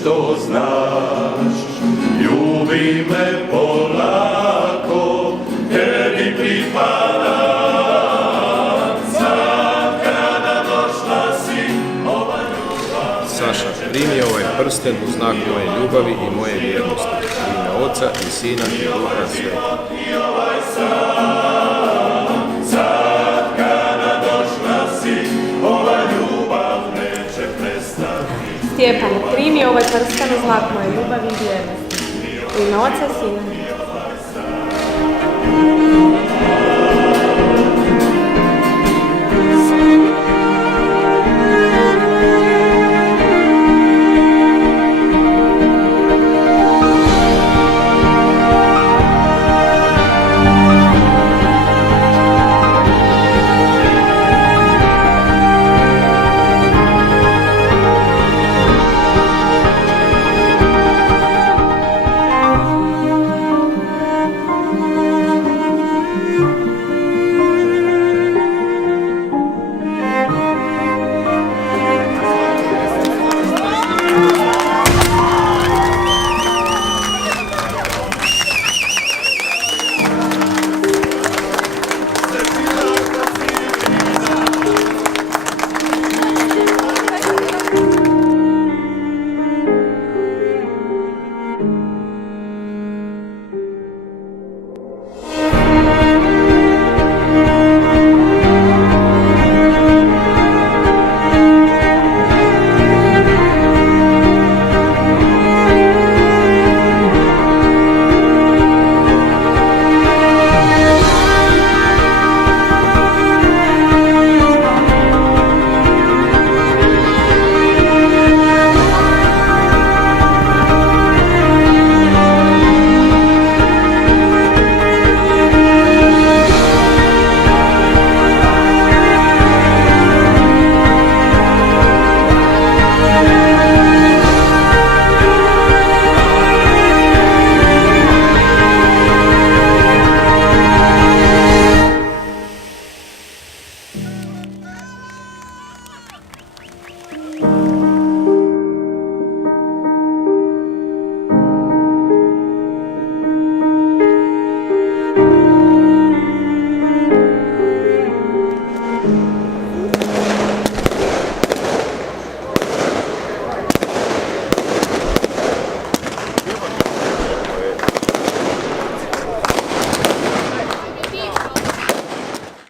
što znaš. Ljubi me polako, tebi pripadam. Sad kada došla si ova ljubav. Saša, primi ovaj prsten u znak moje ljubavi i moje vjernosti. U ime Oca i Sina i Duha Svetog. Sad kada došla si, ova ljubav neće prestati. Stjepan, primi ovaj prsten u znak moje ljubavi i vjernosti. U ime Oca i Sina.